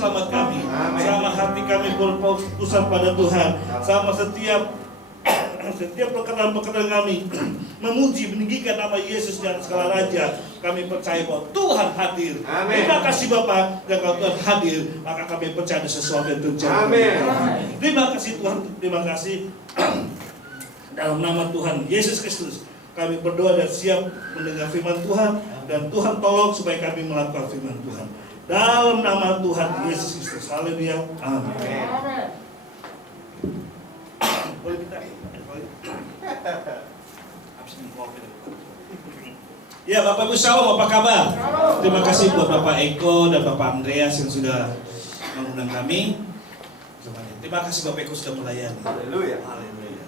Selamat kami. Amin. Selama hati kami berpusat pada Tuhan. Selama setiap pekerjaan kami memuji, meninggikan nama Yesus dan segala Raja, kami percaya bahwa Tuhan hadir. Amin. Terima kasih Bapak. Dan kalau Tuhan hadir, maka kami percaya ada sesuatu yang terjadi. Amin. Terima kasih Tuhan. Terima kasih. Dalam nama Tuhan Yesus Kristus, kami berdoa dan siap mendengar firman Tuhan. Dan Tuhan tolong supaya kami melakukan firman Tuhan. Dalam nama Tuhan Yesus Kristus. Haleluya. Amin. Boleh kita? Ya, Bapak Ibu Shalom, apa kabar? Terima kasih buat Bapak Eko dan Bapak Andreas yang sudah mengundang kami. Terima kasih Bapak Eko sudah melayani. Haleluya. Haleluya.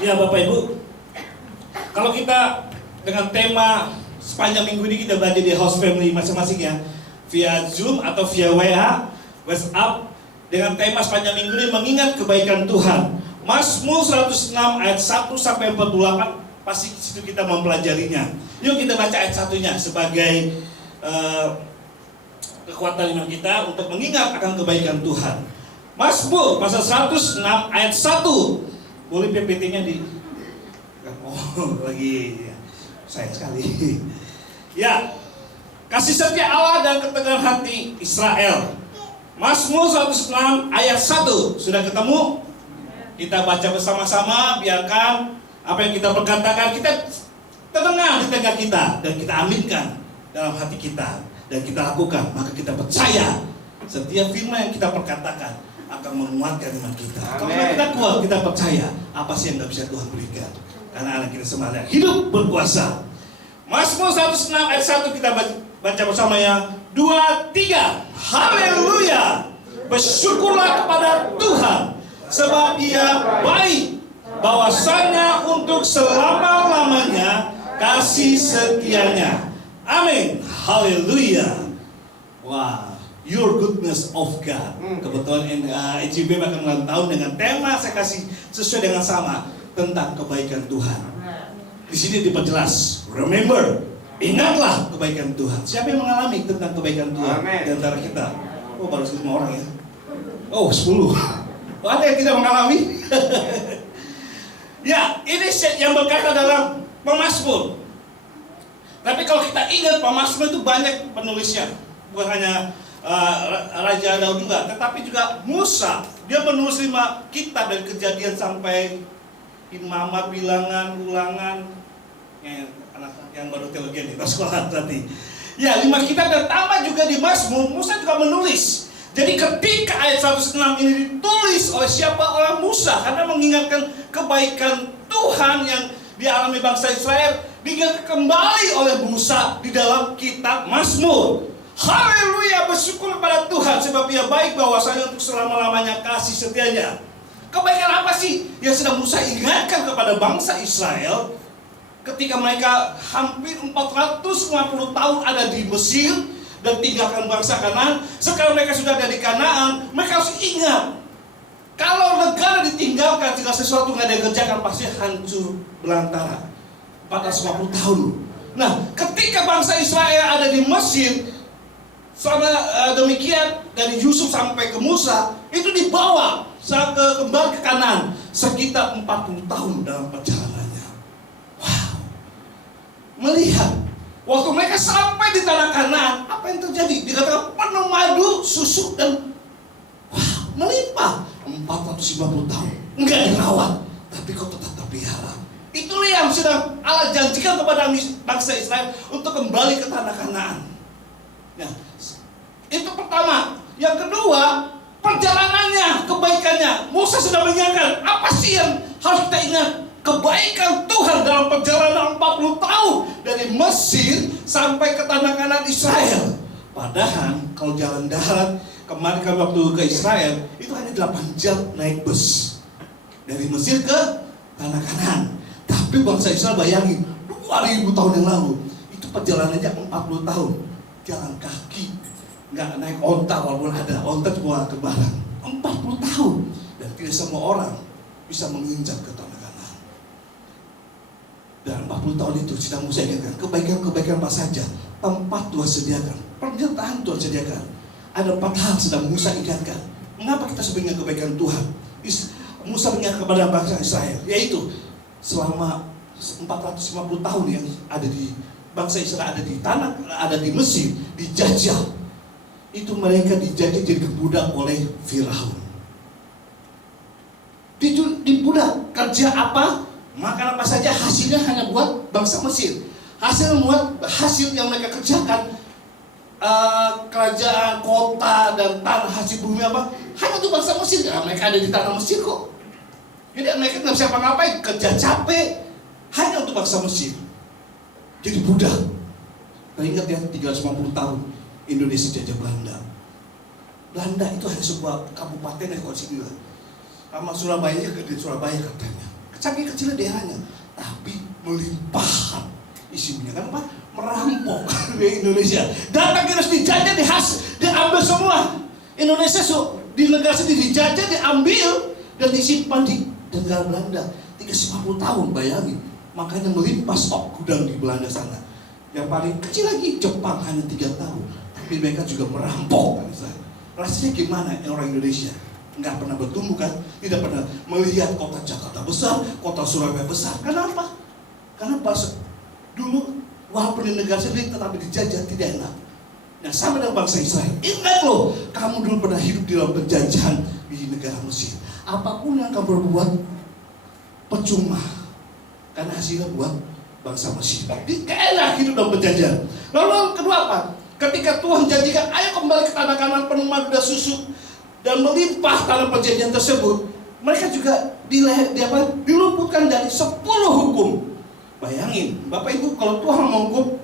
Ya Bapak Ibu, kalau kita dengan tema sepanjang minggu ini kita belajar di house family masing-masing ya, via Zoom atau via WA, WhatsApp, dengan tema sepanjang minggu ini mengingat kebaikan Tuhan. Mazmur 106 ayat 1 sampai 48, pasti di situ kita mempelajarinya. Yuk kita baca ayat satunya sebagai kekuatan iman kita untuk mengingat akan kebaikan Tuhan. Mazmur pasal 106 ayat 1. Boleh PPT-nya di... Oh, lagi sayang sekali. Ya, kasih setia Allah dan keteguhan hati Israel. Mazmur 106 ayat 1. Sudah ketemu? Kita baca bersama-sama, biarkan apa yang kita perkatakan kita terdengar di telinga kita dan kita aminkan dalam hati kita dan kita lakukan, maka kita percaya setiap firman yang kita perkatakan akan menguatkan iman kita. Kalau kita kuat, kita percaya apa sih yang tidak bisa Tuhan berikan. Karena anak kita semangat hidup berkuasa. Mazmur 106 ayat 1 kita baca bersama ya. 2, 3. Haleluya. Bersyukurlah kepada Tuhan sebab Ia baik, bahwasanya untuk selama-lamanya kasih setianya. Amin. Haleluya. Wah, your goodness of God. Kebetulan EJB akan ulang tahun dengan tema saya kasih sesuai dengan sama tentang kebaikan Tuhan. Di sini diperjelas, remember, ingatlah kebaikan Tuhan. Siapa yang mengalami tentang kebaikan Tuhan di antara kita? Oh, baru 5 orang ya. Oh, 10. Oh, ada yang tidak mengalami? Ya, ini yang berkata dalam pemazmur. Tapi kalau kita ingat pemazmur itu banyak penulisnya, bukan hanya Raja Daud juga, tetapi juga Musa. Dia menulis 5 kitab dari Kejadian sampai Imamat, Bilangan, Ulangan, anak yang baru teologi di sekolah tadi. Ya, 5 kitab dan tambah juga di Mazmur, Musa juga menulis. Jadi ketika ayat 106 ini ditulis oleh siapa? Oleh Musa, karena mengingatkan kebaikan Tuhan yang dialami bangsa Israel, diingat kembali oleh Musa di dalam kitab Mazmur. Haleluya, bersyukur kepada Tuhan sebab Ia baik, bahwasanya untuk selama-lamanya kasih setianya. Kebaikan apa sih yang sedang Musa ingatkan kepada bangsa Israel ketika mereka hampir 450 tahun ada di Mesir dan tinggalkan bangsa Kanaan? Sekarang mereka sudah ada di Kanaan, mereka harus ingat kalau negara ditinggalkan, segala sesuatu nggak ada yang kerjakan pasti hancur belantara 450 tahun. Nah, ketika bangsa Israel ada di Mesir, sama demikian dari Yusuf sampai ke Musa itu dibawa kembali ke Kanaan sekitar 40 tahun dalam perjalanannya. Wow, melihat waktu mereka sampai di tanah Kanaan, apa yang terjadi? Dikatakan penuh madu, susu dan melimpah. 450 tahun enggak dirawat, tapi kau tetap terpelihara. Itulah yang sedang Allah janjikan kepada bangsa Israel untuk kembali ke tanah Kanaan. Nah, itu pertama. Yang kedua, perjalanannya, kebaikannya. Musa sudah mengingatkan apa sih yang harus kita ingat? Kebaikan Tuhan dalam perjalanan 40 tahun dari Mesir sampai ke tanah Kanaan Israel. Padahal kalau jalan darat, kemarin kami waktu ke Israel itu hanya 8 jam naik bus dari Mesir ke tanah Kanaan. Tapi bangsa Israel bayangin 2000 tahun yang lalu itu perjalanannya 40 tahun jalan kaki, nggak naik onta, walaupun ada onta cuma ke barang. 40 tahun dan tidak semua orang bisa menginjak ke tanah Kanaan. Dan 40 tahun itu sedang Musa ingatkan, kebaikan-kebaikan apa saja, tempat Tuhan sediakan, penyertaan Tuhan sediakan. Ada 4 hal sedang Musa ingatkan. Mengapa kita sebenarnya kebaikan Tuhan? Musa mengingat kepada bangsa Israel, yaitu selama 450 tahun yang ada di bangsa Israel, ada di tanah, ada di Mesir, dijajah. Itu mereka dijajah jadi budak oleh Firaun. Dibudak, kerja apa, makan apa saja, hasilnya hanya buat bangsa Mesir. Hasil yang mereka kerjakan, kerajaan, kota, dan tanah, hasil bumi apa, hanya untuk bangsa Mesir. Ya, mereka ada di tanah Mesir kok. Jadi mereka nggak bisa apa-ngapain, kerja capek, hanya untuk bangsa Mesir. Jadi budak. Nah, ingat ya, 350 tahun Indonesia jajah Belanda. Belanda itu hanya sebuah kabupaten yang kecil. Sama Surabaya, di Surabaya katanya. Saking kecilnya daerahnya, tapi melimpah isinya. Kenapa? Merampok di Indonesia. Datang harus dijajah, diambil semua. Indonesia di negara sendiri dijajah, diambil dan disimpan di negara Belanda 350 tahun, bayangin. Makanya melimpah stok gudang di Belanda sana. Yang paling kecil lagi Jepang hanya 3 tahun, tapi mereka juga merampok. Rasanya gimana orang Indonesia? Nggak pernah bertumbuh kan? Tidak pernah melihat kota Jakarta besar, kota Surabaya besar. Kenapa? Karena pas dulu walaupun di negara sendiri tetapi dijajah tidak enak. Nah, sama dengan bangsa Israel. Ingat loh, kamu dulu pernah hidup di dalam penjajahan di negara Mesir. Apapun yang kamu berbuat percuma, karena hasilnya buat bangsa Mesir. Tidak enak hidup dalam penjajahan. Lalu yang kedua apa? Ketika Tuhan janjikan, ayo kembali ke tanah Kanaan penuh madu dan susu dan melimpah tanah perjanjian tersebut, mereka juga diluputkan dari 10 hukum. Bayangin, Bapak Ibu, kalau Tuhan menghukum,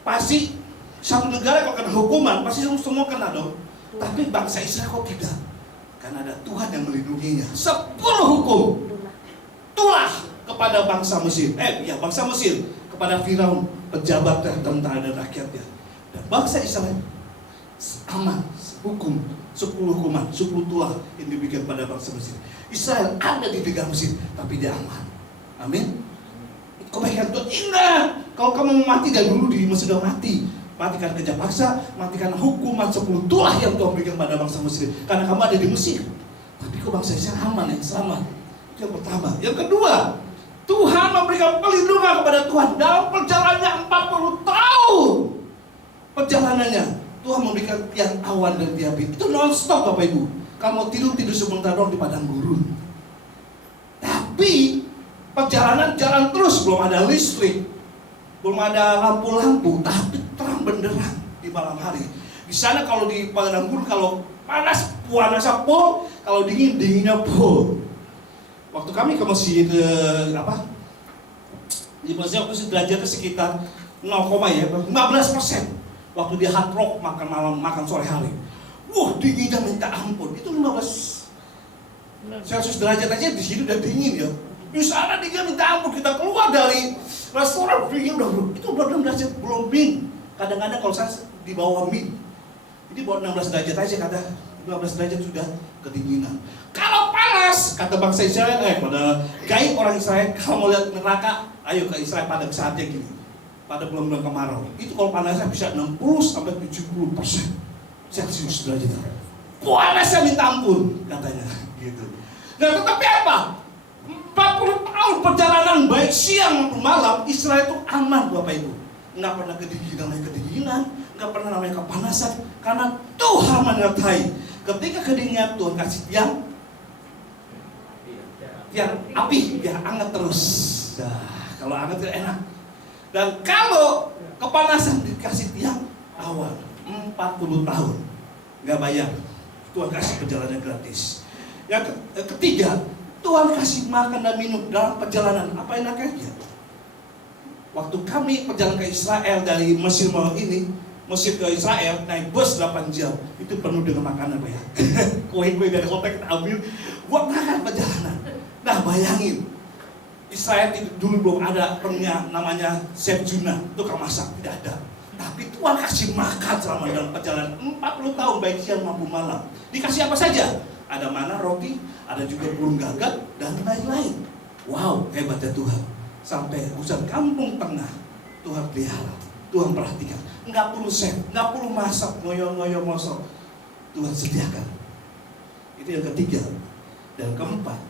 pasti satu negara kalau kena hukuman, pasti semua kena dong. Tapi bangsa Israel kok tidak? Karena ada Tuhan yang melindunginya. 10 hukum tulah kepada bangsa Mesir. Bangsa Mesir kepada Firaun, pejabat tentara dan rakyatnya. Dan bangsa Israel aman, hukum 10 hukuman, 10 tulah yang diberikan pada bangsa Mesir. Israel ada di negara Mesir, tapi dia aman. Amin. Kebaikan Tuhan. Ingat, kalau kamu mati dari dulu di Mesir sudah mati. Mati karena kerja paksa, mati karena hukuman 10 tulah yang Tuhan berikan pada bangsa Mesir. Karena kamu ada di Mesir. Tapi kok bangsa Israel aman, yang selamat. Itu yang pertama. Yang kedua, Tuhan memberikan perlindungan kepada Tuhan dalam perjalanannya 40 tahun. Perjalanannya Tuhan memberikan tiang awan dan tiang api. Itu non-stop Bapak Ibu. Kamu tidur sebentar doang di padang gurun. Tapi perjalanan jalan terus, belum ada listrik, belum ada lampu-lampu, tapi terang benderang di malam hari. Di sana kalau di padang gurun, kalau panas panasnya pol, kalau dinginnya pol. Waktu kami ke Mesir di Mesir waktu derajatnya sekitar 15%. Waktu di Hard Rock makan malam, makan sore hari, dinginnya minta ampun. Itu 15 Celsius derajat aja di sini udah dingin ya. Di sana dia minta ampun, kita keluar dari restoran dingin itu udah 16 derajat belum min. Kadang-kadang kalau saya di bawah min, jadi bawah 16 derajat aja, kata 15 derajat sudah kedinginan. Kalau panas, kata bangsa Israel, pada gaib orang Israel, kalau mau lihat neraka, ayo ke Israel pada saatnya gini, pada bulan-bulan kemarau. Itu kalau panasnya bisa 60-70% Celsius derajat. Panasnya minta ampun, katanya gitu. Nah, tetapi apa? 40 tahun perjalanan baik siang maupun malam, Israel itu aman Bapak Ibu. Nggak pernah kedinginan, nggak pernah namanya kepanasan, karena Tuhan menyertai. Ketika kedinginan, Tuhan kasih tiang api biar hangat terus. Nah, kalau hangat itu enak. Dan kalau kepanasan dikasih tiang awan 40 tahun nggak bayar. Tuhan kasih perjalanan gratis. Yang ketiga, Tuhan kasih makan dan minum dalam perjalanan. Apa enaknya? Waktu kami perjalanan ke Israel dari Mesir ke Israel, naik bus 8 jam, itu penuh dengan makanan Pak ya. Kue-kue dari kota kita ambil buat makan perjalanan. Nah, bayangin, Israel dulu belum ada namanya chef Juna, tukang masak, tidak ada. Tapi Tuhan kasih makan selama dalam perjalanan 40 tahun baik siang maupun malam. Dikasih apa saja? Ada mana, roti, ada juga burung gagak dan lain-lain. Wow, hebatnya Tuhan. sampai urusan kampung tengah Tuhan pelihara, Tuhan perhatikan. Nggak perlu chef, nggak perlu masak, ngoyo-ngoyo mosok, Tuhan sediakan. Itu yang ketiga. Dan keempat,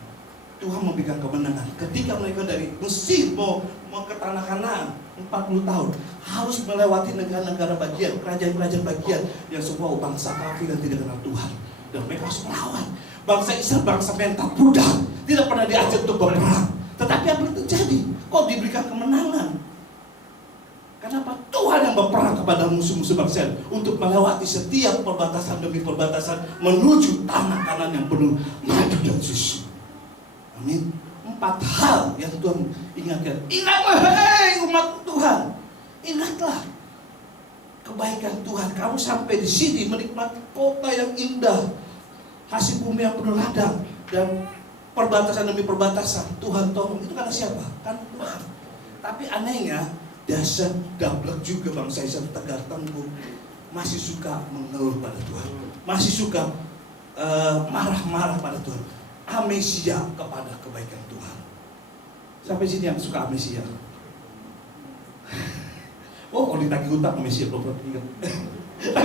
Tuhan memberikan kemenangan. Ketika mereka dari Mesir mau ke tanah Kanaan 40 tahun, harus melewati negara-negara bagian, kerajaan-kerajaan bagian yang semua bangsa kafir dan tidak kenal Tuhan. Dan mereka harus melawan. Bangsa Israel bangsa mental budak, tidak pernah diajar untuk berperang. Tetapi apa yang terjadi? Kok diberikan kemenangan? Kenapa? Tuhan yang berperang kepada musuh-musuh bangsa untuk melewati setiap perbatasan demi perbatasan menuju tanah Kanaan yang penuh madu dan susu. Amin. 4 hal yang Tuhan ingatkan. Ingatlah, hei umat Tuhan. Ingatlah kebaikan Tuhan. Kamu sampai di sini menikmati kota yang indah, hasil bumi yang penuh ladang, dan perbatasan demi perbatasan. Tuhan tolong. Itu karena siapa? Kan Tuhan. Tapi anehnya, dasar dablek juga bangsa Israel, tegar tengkuk, masih suka mengeluh pada Tuhan, masih suka marah-marah pada Tuhan, amnesia kepada kebaikan Tuhan. Sampai sini yang suka amnesia. Oh, kalau ditagih utang amnesia, belum pernah ingat.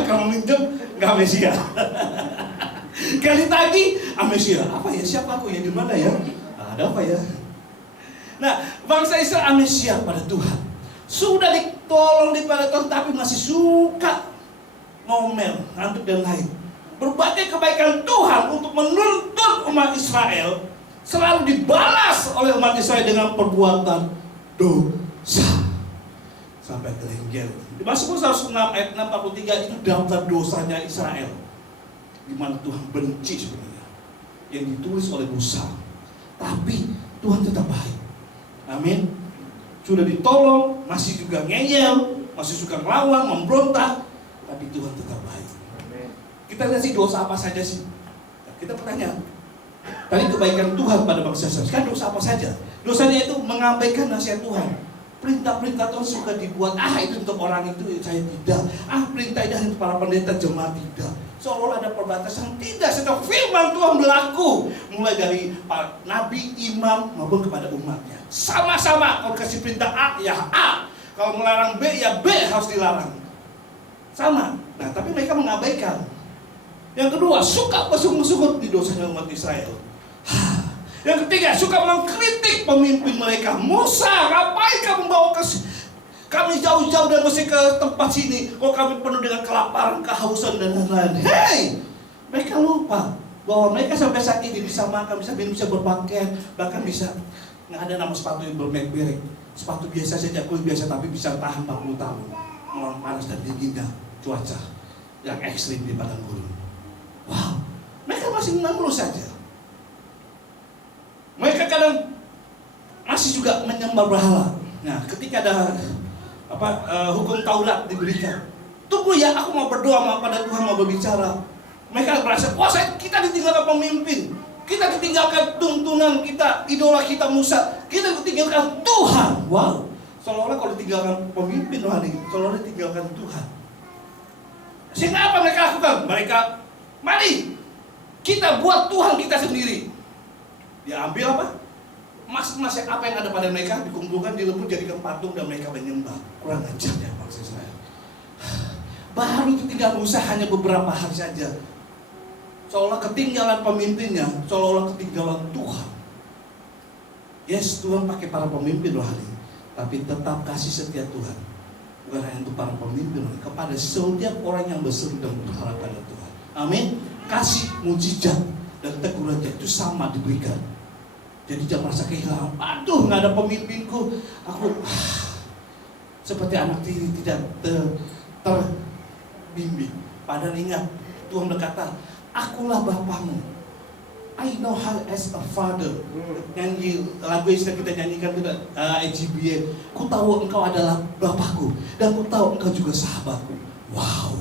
Kalau minjem nggak amnesia. Kali tagih amnesia. Apa ya? Siapa aku ya? Di mana ya? Ada apa ya? Nah, bangsa Israel amnesia pada Tuhan. Sudah ditolong daripada Tuhan, tapi masih suka ngomel, ngantuk dan lain. Berbagai kebaikan Tuhan untuk menuntut umat Israel selalu dibalas oleh umat Israel dengan perbuatan dosa sampai ke Lenggel. Di Mazmur 106 ayat 43 itu daftar dosanya Israel, di mana Tuhan benci sebenarnya, yang ditulis oleh Musa. Tapi Tuhan tetap baik. Amin. Sudah ditolong, masih juga ngeyel, masih suka melawan, memberontak, tapi Tuhan tetap baik. Kita lihat sih dosa apa saja sih? Kita bertanya, tadi kebaikan Tuhan pada bangsa Israel, kan dosa apa saja? Dosanya itu mengabaikan nasihat Tuhan. Perintah-perintah Tuhan suka dibuat, itu untuk orang itu, saya tidak. Perintah itu untuk para pendeta jemaat tidak. Seolah ada perbatasan, tidak. Setiap firman Tuhan berlaku, mulai dari para nabi, imam, maupun kepada umatnya. Sama-sama, kalau kasih perintah A, ya A. Kalau melarang B, ya B harus dilarang. Sama. Nah, tapi mereka mengabaikan. Yang kedua, suka bersungut-sungut di dosanya umat Israel. Yang ketiga, suka mengkritik pemimpin mereka. Musa, ngapain kamu bawa kami jauh-jauh dan mesti ke tempat sini? Kok kami penuh dengan kelaparan, kehausan, dan lain-lain. Hei, mereka lupa bahwa mereka sampai saat ini bisa makan, bisa minum, bisa berpakaian, bahkan bisa. Nggak ada nama sepatu yang bermerek. Sepatu biasa saja, kulit biasa, tapi bisa tahan 40 tahun melawan panas dan dinginnya cuaca yang ekstrim di padang gurun. Wow, mereka masih mengeluh saja. Mereka kadang masih juga menyembah berhala. Nah, ketika ada hukum Taurat diberikan, tunggu ya, aku mau berdoa pada Tuhan, mau berbicara. Mereka merasa, kita ditinggalkan pemimpin, kita ditinggalkan tuntunan kita, idola kita Musa, kita ditinggalkan Tuhan. Wow, seolah-olah kalau ditinggalkan pemimpin rohani, seolah-olah ditinggalkan Tuhan. Sehingga apa mereka lakukan? Mereka, mari kita buat Tuhan kita sendiri. Dia ambil apa? Emas-emas apa yang ada pada mereka dikumpulkan, dilebur jadikan patung dan mereka menyembah. Kurang ajarnya bangsa Israel. Baru tinggal Musa hanya beberapa hari saja, seolah ketinggalan pemimpinnya, seolah-olah ketinggalan Tuhan. Yes, Tuhan pakai para pemimpin rohani, tapi tetap kasih setia Tuhan bukan hanya untuk para pemimpin rohani, kepada setiap orang yang berseru dan berharap pada Tuhan. Amin. Kasih mujizat dan teguran itu sama diberikan. Jadi jangan merasa kehilangan. Aduh, nggak ada pemimpinku. Aku seperti anak tiri tidak terbimbing. Padahal ingat, Tuhan berkata, akulah Bapamu. I know how as a father. Nyanyi lagu yang sudah kita nyanyikan itu AGBN. Ku tahu engkau adalah Bapakku dan ku tahu engkau juga sahabatku. Wow.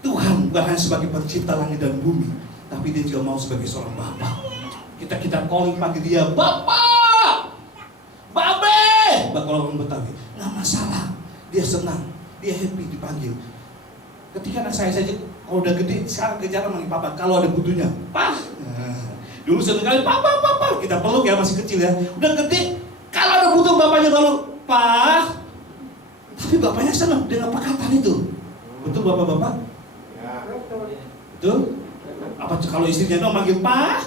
Tuhan bukan hanya sebagai pencipta langit dan bumi, tapi dia juga mau sebagai seorang Bapa. Kita calling panggil dia Bapak, Babe. Kalau orang Betawi, nggak masalah. Dia senang, dia happy dipanggil. Ketika anak saya saja, kalau udah gede, sekarang kejar manggil Papa. Kalau ada butuhnya, Pak. Dulu seringkali Papa, kita peluk ya, masih kecil ya. Udah gede, kalau ada butuh bapaknya baru, Pak. Tapi bapaknya senang dengan perkataan itu. Betul bapak-bapak? Betul? Apa kalau istrinya dong manggil Pak,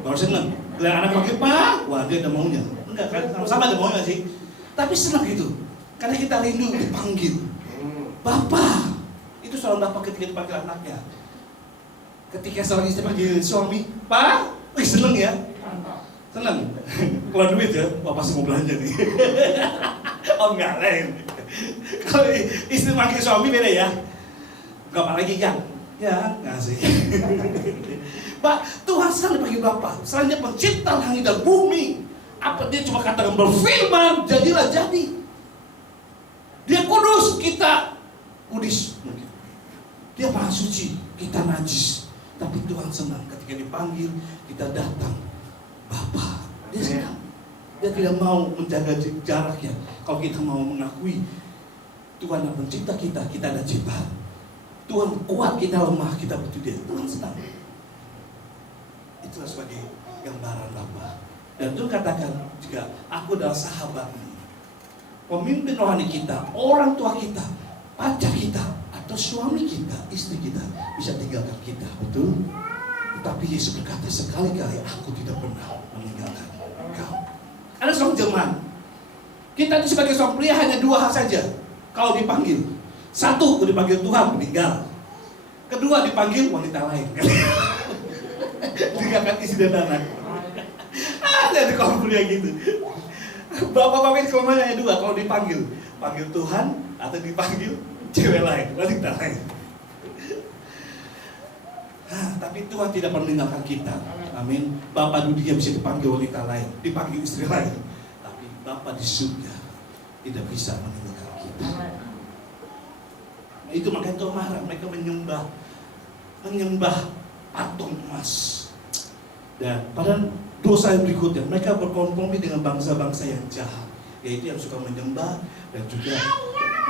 baru senang. Kalau anak manggil Pak, wah dia ada maunya. Enggak kan? Sama ada maunya sih. Tapi senang gitu. Karena kita rindu dipanggil Bapak. Itu seorang bapak ketika dipanggil anaknya. Ketika seorang istri panggil suami, Pak, wih seneng ya. Seneng. Kalau duit ya, wah pasti mau belanja nih. Oh enggak lain. Kalau istri panggil suami beda ya. Enggak apa lagi yang. Ya, ngasih. Pak, Tuhan senang dipanggil Bapak. Selain dia pencipta langit dan bumi. Apa dia cuma katakan berfirman, jadilah jadi. Dia kudus, kita kudus. Dia maha suci, kita najis. Tapi Tuhan senang ketika dipanggil, kita datang. Bapak, dia senang. Dia tidak mau menjaga jaraknya. Kalau kita mau mengakui Tuhan yang pencipta kita, kita ada ciptaan. Tuhan kuat, kita lemah, kita butuh dia. Tuhan senang. Itulah sebagai gambaran Bapa. Dan Tuhan katakan juga, aku adalah sahabatmu. Pemimpin rohani kita, orang tua kita, pacar kita, atau suami kita, istri kita bisa tinggalkan kita, betul? Tetapi Yesus berkata sekali-kali, aku tidak pernah meninggalkan engkau. Ada seorang jelmaan. Kita itu sebagai seorang pria hanya dua hal saja. Kalau dipanggil, satu dipanggil Tuhan meninggal. Kedua dipanggil wanita lain. Tinggalkan istri dan anak. Ada di kaum pria gitu. Bapak-bapak itu kelemahannya hanya dua. Kalau dipanggil, panggil Tuhan atau dipanggil cewek lain, wanita lain. Tapi Tuhan tidak pernah meninggalkan kita. Amin. Bapak dunia bisa dipanggil wanita lain, dipanggil istri lain. Tapi Bapak di surga tidak bisa meninggalkan kita. Itu makanya Tuhan marah. Mereka menyembah patung emas. Dan pada dosa yang berikutnya, mereka berkompromi dengan bangsa-bangsa yang jahat, yaitu yang suka menyembah dan juga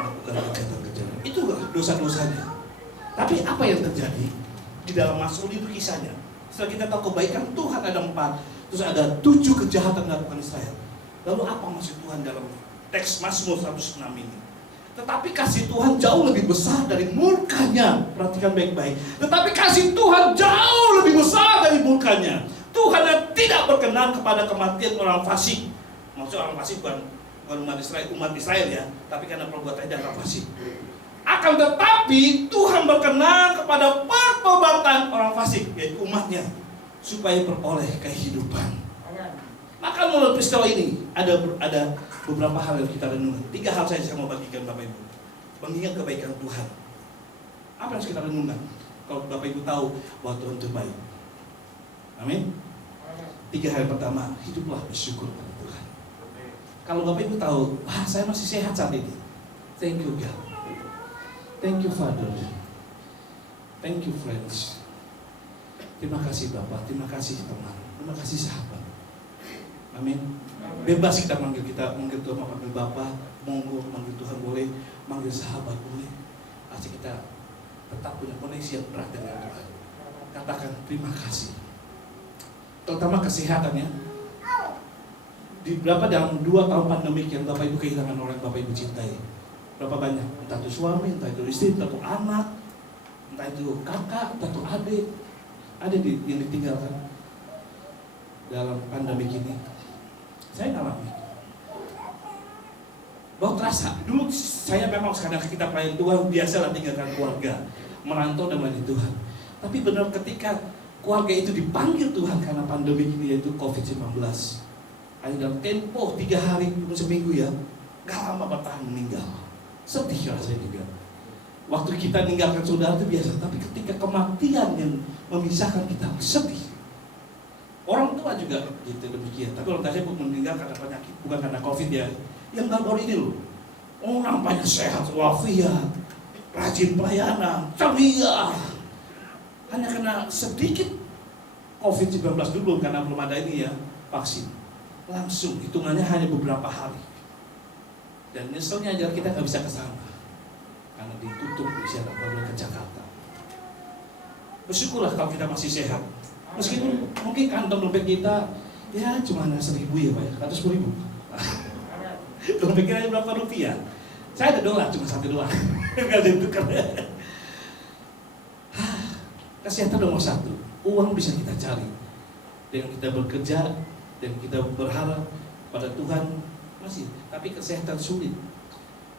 melakukan kejahatan-kejahatan. Itulah dosa-dosanya. Tapi apa yang terjadi di dalam Mazmur itu kisahnya? Setelah kita tahu kebaikan Tuhan ada 4, terus ada 7 kejahatan yang dilakukan Israel. Lalu apa maksud Tuhan dalam teks Mazmur 106 ini? Tetapi kasih Tuhan jauh lebih besar dari murkanya. Perhatikan baik-baik. Tetapi kasih Tuhan jauh lebih besar dari murkanya. Tuhan yang tidak berkenan kepada kematian orang fasik. Maksud orang fasik bukan umat Israel ya, tapi karena perbuatannya orang fasik. Akan tetapi Tuhan berkenan kepada pertobatan orang fasik, yaitu umatnya, supaya beroleh kehidupan. Maka menurut peristiwa ini ada beberapa hal yang kita renungkan. 3 hal saja saya mau bagikan Bapak Ibu. Mengingat kebaikan Tuhan. Apa yang harus kita renungkan? Kalau Bapak Ibu tahu bahwa Tuhan itu baik. Amin. 3 hal pertama, hiduplah bersyukur pada Tuhan. Kalau Bapak Ibu tahu, wah saya masih sehat saat ini. Thank you God. Thank you Father. Thank you friends. Terima kasih Bapak, terima kasih teman, terima kasih sahabat. Amin. Bebas kita manggil Tuhan, manggil Bapak, monggo, manggil Tuhan boleh, manggil sahabat boleh. Asik kita tetap punya koneksi yang erat dengan Tuhan. Katakan terima kasih. Terutama kesehatannya. Di berapa dalam 2 tahun pandemik yang Bapak Ibu kehilangan orang yang Bapak Ibu cintai? Berapa banyak? Entah itu suami, entah itu istri, entah itu anak, entah itu kakak, entah itu adik. Ada yang ditinggalkan dalam pandemik ini. Saya ngalami. Bahwa terasa, dulu saya memang sekarang kita pelayan Tuhan biasalah tinggalkan keluarga, merantau dan melayani Tuhan. Tapi benar ketika keluarga itu dipanggil Tuhan karena pandemi ini yaitu COVID-19. Hanya dalam tempo 3 hari, seminggu ya, gak lama bertahan meninggal. Sedih rasanya juga. Waktu kita meninggalkan saudara itu biasa, tapi ketika kematian yang memisahkan kita, sedih. Orang tua juga gitu demikian. Tapi orang tua saya meninggal karena penyakit, bukan karena COVID ya. Yang baru ini loh, orang banyak sehat, walafiat, rajin pelayanan, ceria. Hanya karena sedikit COVID-19 dulu, karena belum ada ini ya, vaksin. Langsung, hitungannya hanya beberapa hari. Dan nyeselnya aja kita nggak bisa ke sana. Karena ditutup, bisa nggak boleh ke Jakarta. Bersyukurlah kalau kita masih sehat. Meskipun mungkin kantong dompet kita, ya cuma 1.000 ya Pak ya, 110.000. Dong pikirannya berapa rupiah? Saya ada dolar cuma 1 dolar. Enggak ditukar. Kesehatan nomor 1. Uang bisa kita cari dengan kita bekerja dan kita berharap pada Tuhan masih. Tapi kesehatan sulit.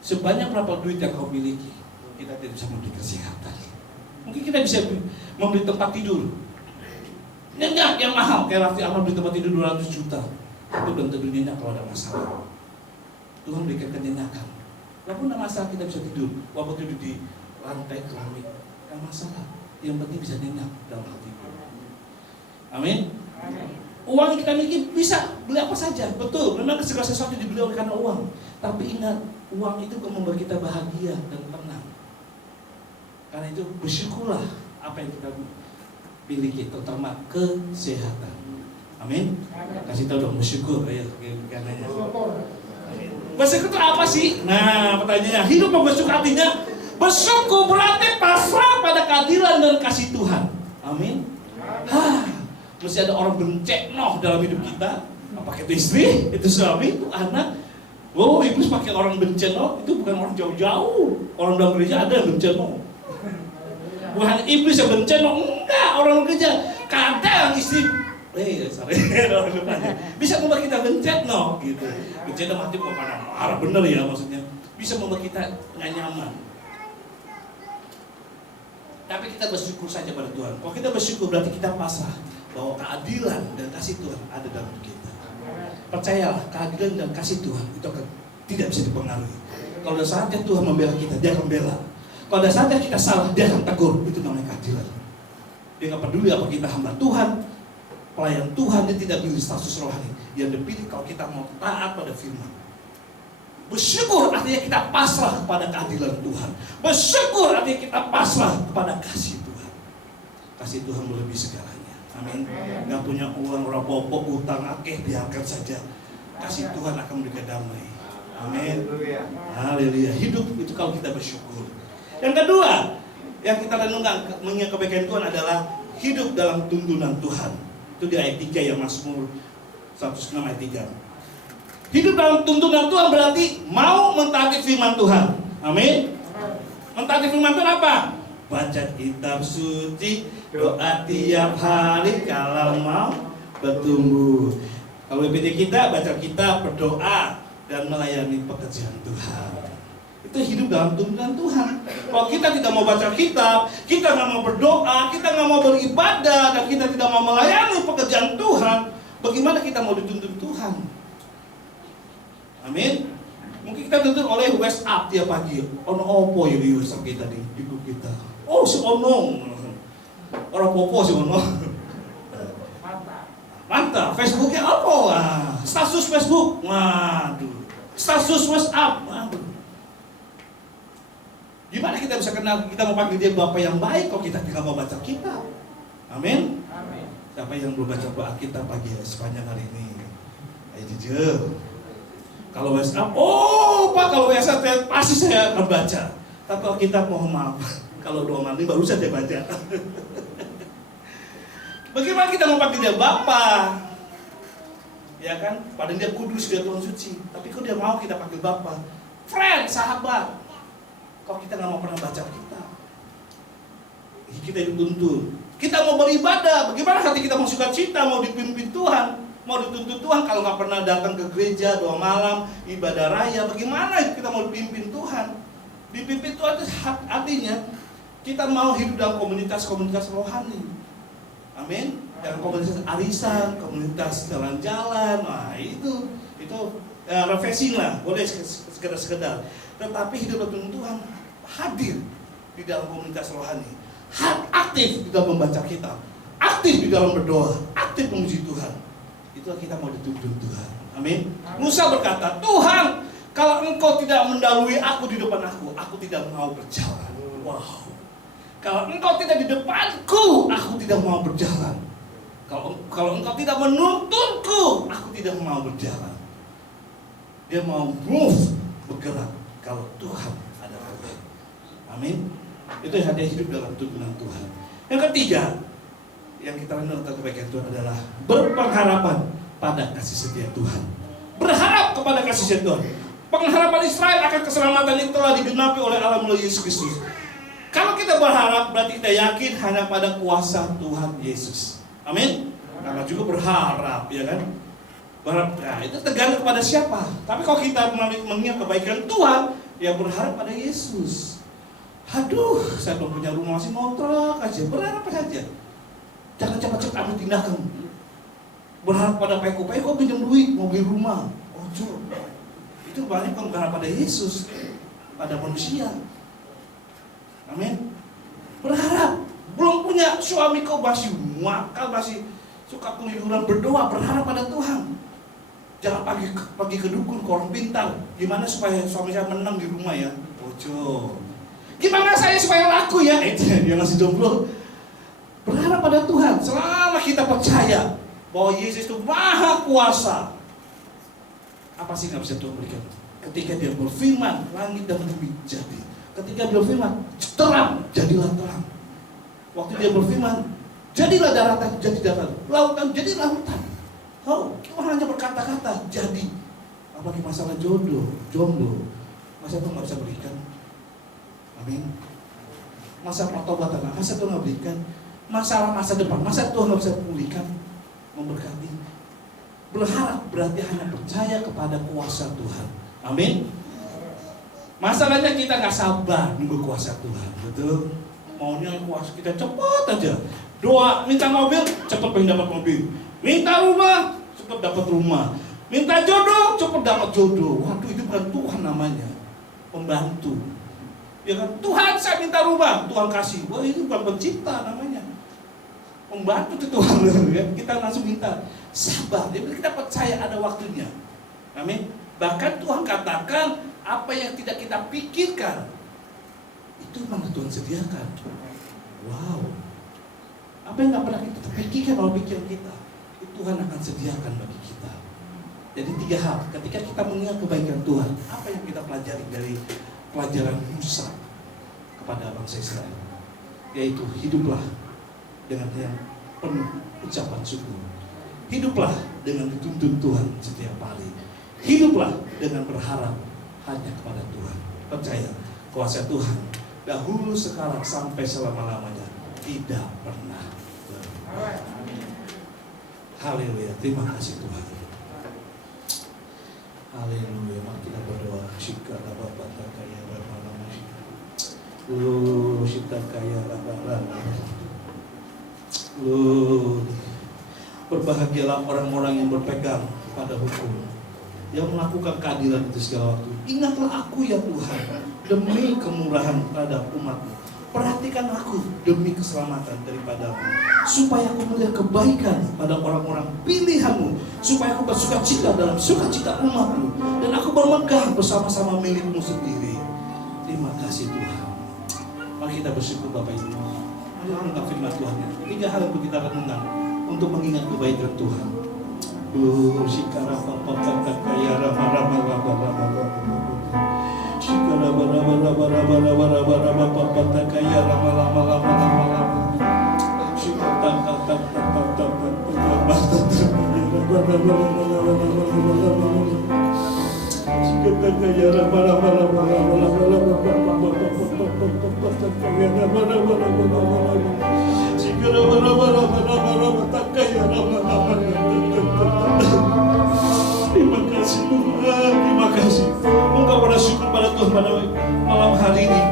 Sebanyak berapa duit yang kau miliki, kita tidak bisa memberi kesehatan. Mungkin kita bisa membeli tempat tidur. Nyenyak yang mahal, kayak Raffi Ahmad beli tempat tidur 200 juta. Itu belum tentu nyenyak kalau ada masalah. Tuhan berikan kenyenyakan. Walaupun ada masalah kita bisa tidur, walaupun tidur di lantai keramik, gak masalah. Yang penting bisa nyenyak dalam hati. Amin. Uang yang kita miliki bisa beli apa saja, betul. Memang segala sesuatu dibeli oleh karena uang. Tapi ingat, uang itu akan membuat kita bahagia dan tenang. Karena itu bersyukurlah apa yang kita miliki, terutama kesehatan. Amin. Kasih tahu dong, bersyukur. Ayo, kanannya. Bersyukur itu apa sih? Nah, pertanyaannya, hidup bersyukur artinya bersyukur berarti pasrah pada keadilan dan kasih Tuhan. Amin. Mesti ada orang bencek dalam hidup kita. Apakah itu istri, itu suami, itu anak. Oh, iblis pakai orang benceno, itu bukan orang jauh-jauh. Orang dalam gereja ada yang benceno. Bukan iblis yang benceno, enggak, orang gereja. Kadang istri, bisa membuat kita benceno gitu. Benceno mati bukan karena marah, bener ya maksudnya. Bisa membuat kita nggak nyaman. Tapi kita bersyukur saja pada Tuhan. Kalau kita bersyukur berarti kita pasrah bahwa keadilan dan kasih Tuhan ada dalam kita. Percayalah, keadilan dan kasih Tuhan itu akan tidak bisa dipengaruhi. Kalau ada saatnya Tuhan membela kita, dia akan bela. Kalau ada saatnya kita salah, dia akan tegur. Itu namanya keadilan. Dia nggak peduli apa kita hamba Tuhan, pelayan Tuhan, dia tidak pilih status rohani. Yang dipilih kalau kita mau taat pada firman. Bersyukur artinya kita pasrah kepada keadilan Tuhan. Bersyukur artinya kita pasrah kepada kasih Tuhan. Kasih Tuhan melebihi segalanya. Amin. Gak punya uang rapopo, utang akeh, biarkan saja. Kasih Tuhan akan memberikan damai. Amin. Haleluya. Hidup itu kalau kita bersyukur. Yang kedua, yang kita renungkan mengingat kebaikan Tuhan adalah hidup dalam tuntunan Tuhan. Itu di ayat 3 ya, Mazmur 106 ayat 3. Hidup dalam tuntunan Tuhan berarti mau mentaati firman Tuhan. Amin. Mentaati firman Tuhan apa? Baca kitab suci, doa tiap hari kalau mau bertumbuh. Kalau BPT kita baca kitab, berdoa dan melayani pekerjaan Tuhan. Itu hidup dalam tuntunan Tuhan. Kalau kita tidak mau baca kitab, kita nggak mau berdoa, kita nggak mau beribadah, dan kita tidak mau melayani pekerjaan Tuhan, bagaimana kita mau dituntun Tuhan? Amin. Mungkin kita dituntun oleh WhatsApp tiap pagi. Ono opo ya di WhatsApp kita di grup kita. Oh si onong, orang popo si onong. Mantap. Facebooknya apa? Wah, status Facebook, waduh. Status WhatsApp, waduh. Gimana kita bisa kenal? Kita mau panggil dia Bapak yang baik kalau kita tidak mau baca kitab. Amin. Amin. Siapa yang belum baca kitab pagi sepanjang hari ini? Ayo jujur. Kalau WhatsApp, oh Pak, kalau WhatsApp pasti saya akan baca. Tapi kalau kitab mohon maaf, kalau doa mandi baru saja baca. Bagaimana kita mau panggil dia Bapak? Ya kan, padahal dia kudus, dia Tuhan suci. Tapi kok dia mau kita panggil Bapak? Friend, sahabat. Kalau kita nggak mau pernah baca kitab, kita dituntun. Kita mau beribadah, bagaimana hati kita mau sukacita, mau dipimpin Tuhan, mau dituntun Tuhan. Kalau nggak pernah datang ke gereja, doa malam, ibadah raya, bagaimana kita mau dipimpin Tuhan? Dipimpin Tuhan itu artinya kita mau hidup dalam komunitas-komunitas rohani. Amin. Dalam komunitas arisan, komunitas jalan-jalan, nah itu refreshing lah, boleh sekedar. Tetapi hidup dalam Tuhan hadir di dalam komunitas rohani, aktif di dalam membaca kitab, aktif di dalam berdoa, aktif memuji Tuhan. Itulah kita mau dituntun Tuhan. Amin. Musa berkata, Tuhan, kalau engkau tidak mendahului aku di depan aku tidak mau berjalan. Wow. Kalau engkau tidak di depanku, aku tidak mau berjalan. Kalau engkau tidak menuntunku, aku tidak mau berjalan. Dia mau move, bergerak. Kalau Tuhan ada Tuhan. Amin. Itu yang ada hidup dalam tuntunan Tuhan. Yang ketiga, yang kita renungkan tentang kebaikan Tuhan adalah berpengharapan pada kasih setia Tuhan. Berharap kepada kasih setia Tuhan. Pengharapan Israel akan keselamatan itu telah digenapi oleh Allah melalui Yesus Kristus. Kalau kita berharap, berarti kita yakin hanya pada kuasa Tuhan Yesus. Amin. Karena juga berharap, ya kan? Berharap, nah itu tergantung kepada siapa. Tapi kalau kita mengingat kebaikan Tuhan, ya berharap pada Yesus. Aduh, saya belum punya rumah, masih ngontrak aja, berharap saja. Jangan cepat-cepat ambil tindakan. Berharap pada peko pinjam duit, mau beli rumah. Ojo. Itu banyak yang berharap pada Yesus, pada manusia. Amin. Berharap, belum punya suami kau masih makal, masih suka keliruan, berdoa, berharap pada Tuhan. Jangan pagi ke dukun, ke orang pintar. Gimana supaya suami saya menang di rumah ya? Ojo. Gimana saya supaya laku ya? Dia masih jomblo. Berharap pada Tuhan. Selama kita percaya bahwa Yesus itu maha kuasa, apa sih nggak bisa Tuhan berikan? Ketika dia berfirman, langit dan bumi jadi. Ketika dia berfirman, terang, jadilah terang. Waktu dia berfirman, jadilah daratan, jadi daratan. Lautan, jadi lautan. Oh, Tuhan hanya berkata-kata, jadi. Apalagi masalah jomblo, masa Tuhan nggak bisa berikan? Amin. Masa pertobatan, masa Tuhan nggak berikan? Masalah masa depan, masa Tuhan nggak bisa pulihkan, memberkati? Berharap berarti hanya percaya kepada kuasa Tuhan. Amin. Masalahnya kita nggak sabar nunggu kuasa Tuhan, betul? Maunya kuasa kita cepat aja. Doa, minta mobil, cepat pengen dapat mobil. Minta rumah, cepat dapat rumah. Minta jodoh, cepat dapat jodoh. Waduh, itu bukan Tuhan namanya, pembantu. Ya kan, Tuhan saya minta rumah, Tuhan kasih. Wah, itu bukan pencipta namanya, pembantu itu Tuhan. Ya. Kita langsung minta sabar. Jadi kita percaya ada waktunya. Amin. Bahkan Tuhan katakan apa yang tidak kita pikirkan itu memang Tuhan sediakan. Wow. Apa yang nggak pernah kita pikirkan oleh pikiran kita, itu Tuhan akan sediakan bagi kita. Jadi 3 hal. Ketika kita mengingat kebaikan Tuhan, apa yang kita pelajari dari pelajaran Musa kepada bangsa Israel, yaitu hiduplah dengan yang penuh ucapan syukur. Hiduplah dengan dituntun Tuhan setiap hari. Hiduplah dengan berharap hanya kepada Tuhan. Percaya kuasa Tuhan dahulu, sekarang, sampai selama-lamanya tidak pernah berhenti. Haleluya. Terima kasih Tuhan. Haleluya. Mari kita berdoa. Syikara Bapa Takaya Ramana Syikaya Ramana. Berbahagialah orang-orang yang berpegang pada hukum, yang melakukan keadilan itu segala waktu. Ingatlah aku ya Tuhan, demi kemurahan terhadap umat-Mu. Perhatikan aku demi keselamatan daripadamu, supaya aku melihat kebaikan pada orang-orang pilihan-Mu, supaya aku bersuka cita dalam sukacita umat-Mu, dan aku bermegang bersama-sama milik-Mu sendiri. Terima kasih Tuhan. Mari kita bersyukur Bapak Ibu. Mari kita firman Tuhan. 3 hal yang kita renungkan untuk mengingat kebaikan Tuhan. Shikara Bapa Takaya Ramana Shikara Bapa Takaya Ramana Terima kasih Tuhan, terima kasih. Engkau pada syukur pada Tuhan pada malam hari ini.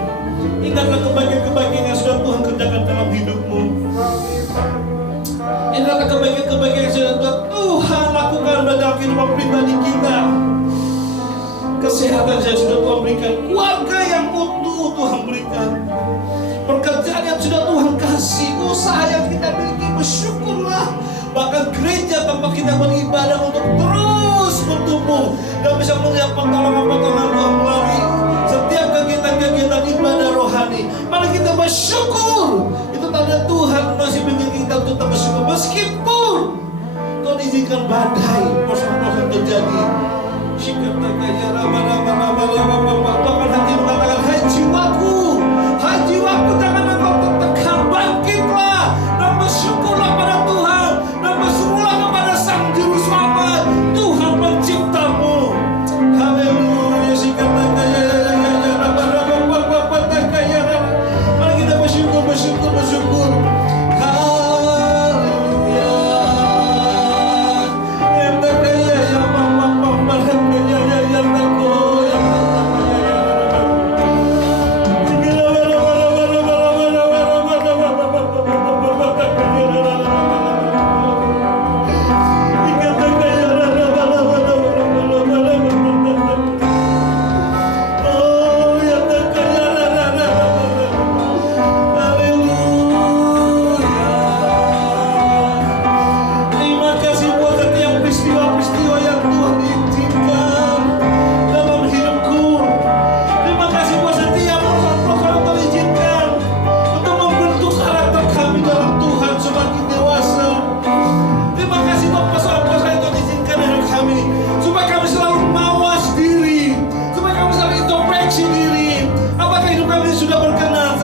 Ingatlah kebaikan-kebaikan yang sudah Tuhan kerjakan dalam hidupmu. Ingatlah kebaikan-kebaikan yang sudah Tuhan lakukan dalam kehidupan pribadi kita. Kesehatan yang sudah Tuhan berikan, keluarga yang utuh Tuhan berikan, pekerjaan yang sudah Tuhan kasih, usaha yang kita miliki, bersyukurlah. Bahkan gereja tempat kita beribadah untuk terus bertumbuh dan bisa melihat pertolongan-pertolongan Tuhan melalui setiap kegiatan-kegiatan ibadah rohani. Mari kita bersyukur. Itu tanda Tuhan masih ingin kita untuk tetap bersyukur meskipun Tuhan izinkan badai, persoalan terjadi. Bahkan hati mengatakan